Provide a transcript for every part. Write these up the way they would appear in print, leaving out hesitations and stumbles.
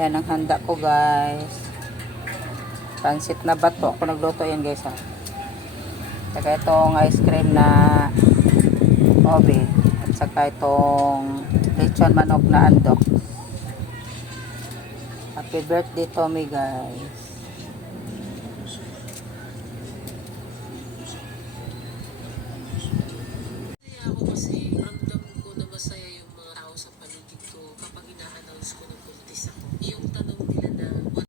Yan ang handa ko guys. Pansit na bato. Ako nagluto yan guys ha. Saka itong ice cream na obe. At saka itong lechon manok na andok. Happy birthday Tommy guys. Ako kasi ramdam ko na masaya yung mga tao sa paligid ko kapag ina-announce ko na buntis ako. Yung tanong nila na what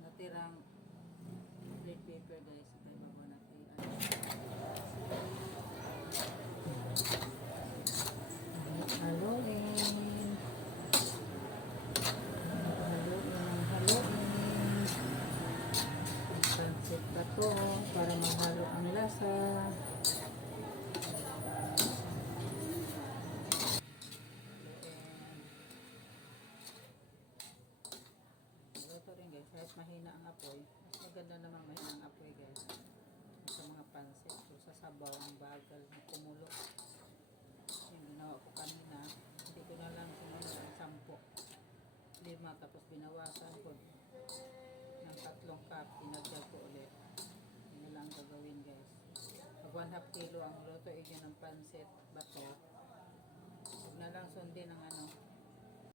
Natirang plate paper guys. Ito yung bago natin. Haluin. Haluin. Pansit pa to para mahalo ang lasa. Luto rin guys. Kahit mahina ang apoy. Mas maganda naman mahina ang apoy guys. Sa mga pansit. So sa sabaw ang bagal na kumulo. Yung ginawa ko kanina. Hindi ko na lang sinunod ang 10. 5 tapos binawasan ko ng 3 cup. Dinagdag ko ulit. Yun lang gagawin guys. Pag 1/2 kilo ang luto, yun ng pansit bato. Huwag na lang sundin ang ano.